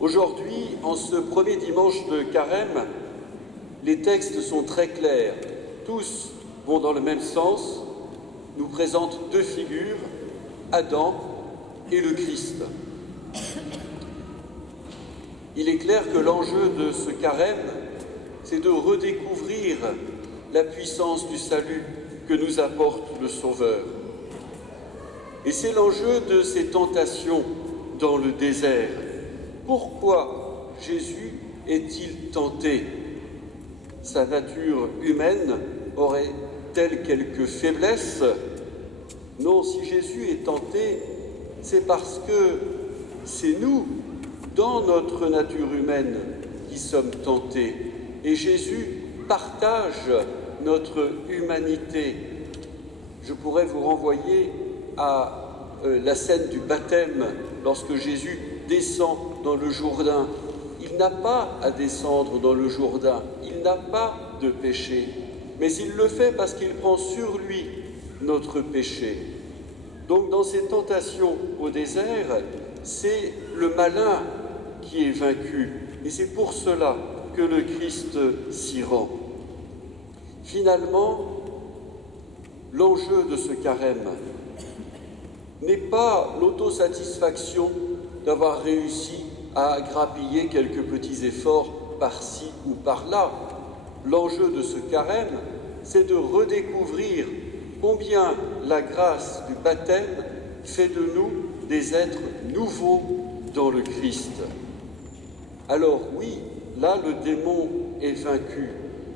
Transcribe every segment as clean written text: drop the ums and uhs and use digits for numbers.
Aujourd'hui, en ce premier dimanche de Carême, les textes sont très clairs. Tous vont dans le même sens, nous présentent deux figures, Adam et le Christ. Il est clair que l'enjeu de ce Carême, c'est de redécouvrir la puissance du salut que nous apporte le Sauveur. Et c'est l'enjeu de ces tentations dans le désert. Pourquoi Jésus est-il tenté? Sa nature humaine aurait-elle quelques faiblesses? Non, si Jésus est tenté, c'est parce que c'est nous, dans notre nature humaine, qui sommes tentés. Et Jésus partage notre humanité. Je pourrais vous renvoyer à la scène du baptême, lorsque Jésus descend dans le Jourdain. Il n'a pas à descendre dans le Jourdain, il n'a pas de péché, mais il le fait parce qu'il prend sur lui notre péché. Donc dans ces tentations au désert, c'est le malin qui est vaincu, et c'est pour cela que le Christ s'y rend. Finalement, l'enjeu de ce carême n'est pas l'autosatisfaction d'avoir réussi à grappiller quelques petits efforts par-ci ou par-là. L'enjeu de ce carême, c'est de redécouvrir combien la grâce du baptême fait de nous des êtres nouveaux dans le Christ. Alors oui, là le démon est vaincu,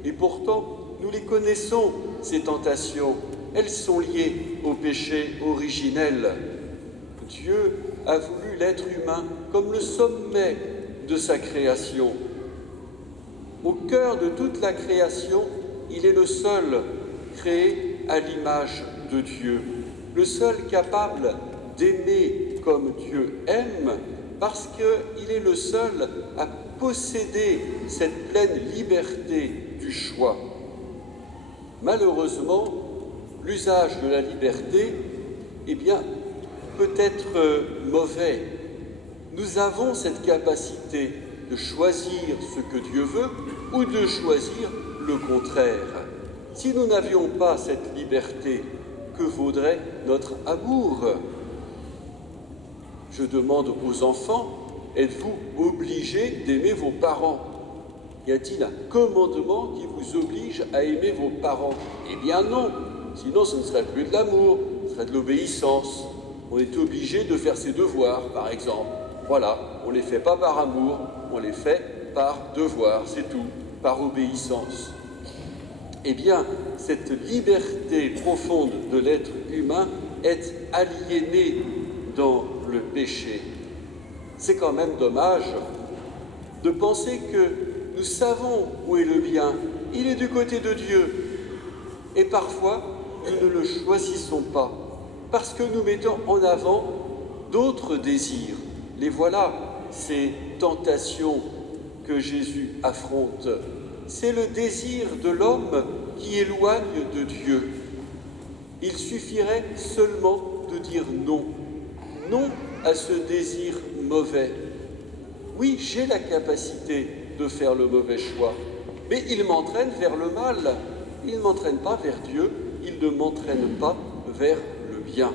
et pourtant nous les connaissons, ces tentations. Elles sont liées au péché originel. Dieu a voulu l'être humain comme le sommet de sa création. Au cœur de toute la création, il est le seul créé à l'image de Dieu, le seul capable d'aimer comme Dieu aime, parce qu'il est le seul à posséder cette pleine liberté du choix. Malheureusement, l'usage de la liberté, peut être mauvais. Nous avons cette capacité de choisir ce que Dieu veut ou de choisir le contraire. Si nous n'avions pas cette liberté, que vaudrait notre amour? Je demande aux enfants, êtes-vous obligés d'aimer vos parents? Y a-t-il un commandement qui vous oblige à aimer vos parents? Eh bien non, sinon ce ne serait plus de l'amour, ce serait de l'obéissance. On est obligé de faire ses devoirs, par exemple. Voilà, on ne les fait pas par amour, on les fait par devoir, c'est tout, par obéissance. Eh bien, cette liberté profonde de l'être humain est aliénée dans le péché. C'est quand même dommage de penser que nous savons où est le bien, il est du côté de Dieu. Et parfois, nous ne le choisissons pas, parce que nous mettons en avant d'autres désirs. Les voilà, ces tentations que Jésus affronte. C'est le désir de l'homme qui éloigne de Dieu. Il suffirait seulement de dire non. Non à ce désir mauvais. Oui, j'ai la capacité de faire le mauvais choix, mais il m'entraîne vers le mal. Il ne m'entraîne pas vers Dieu, il ne m'entraîne pas vers le bien.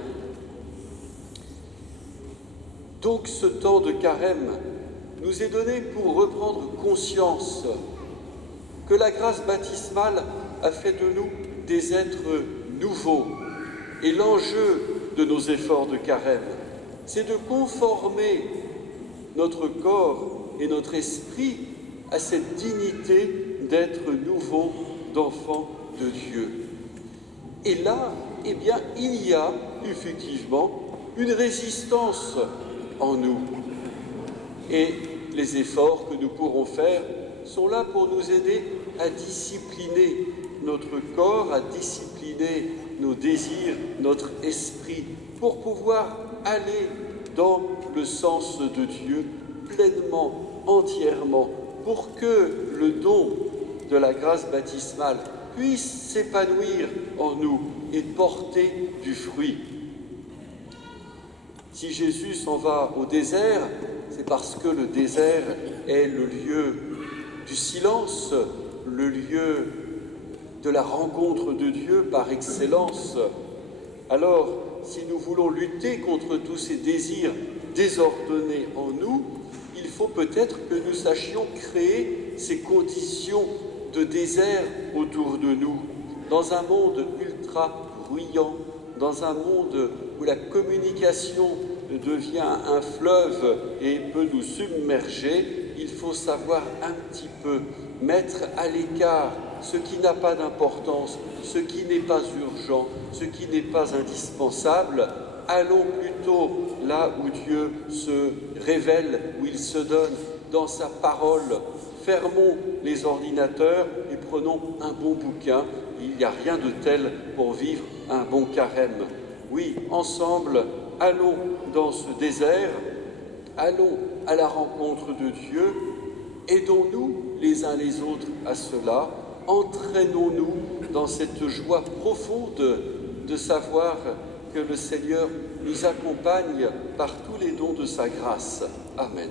Donc ce temps de carême nous est donné pour reprendre conscience que la grâce baptismale a fait de nous des êtres nouveaux. Et l'enjeu de nos efforts de carême, c'est de conformer notre corps et notre esprit à cette dignité d'être nouveau, d'enfant de Dieu. Et là, il y a effectivement une résistance en nous. Et les efforts que nous pourrons faire sont là pour nous aider à discipliner notre corps, à discipliner nos désirs, notre esprit, pour pouvoir aller dans le sens de Dieu pleinement, entièrement, pour que le don de la grâce baptismale puisse s'épanouir en nous et porter du fruit. Si Jésus s'en va au désert, c'est parce que le désert est le lieu du silence, le lieu de la rencontre de Dieu par excellence. Alors, si nous voulons lutter contre tous ces désirs désordonnés en nous, il faut peut-être que nous sachions créer ces conditions de désert autour de nous. Dans un monde ultra bruyant, dans un monde où la communication devient un fleuve et peut nous submerger, il faut savoir un petit peu mettre à l'écart ce qui n'a pas d'importance, ce qui n'est pas urgent, ce qui n'est pas indispensable. Allons plutôt là où Dieu se révèle, où il se donne dans sa parole. Fermons les ordinateurs et prenons un bon bouquin. Il n'y a rien de tel pour vivre un bon carême. Oui, ensemble, allons dans ce désert, allons à la rencontre de Dieu, aidons-nous les uns les autres à cela, entraînons-nous dans cette joie profonde de savoir que le Seigneur nous accompagne par tous les dons de sa grâce. Amen.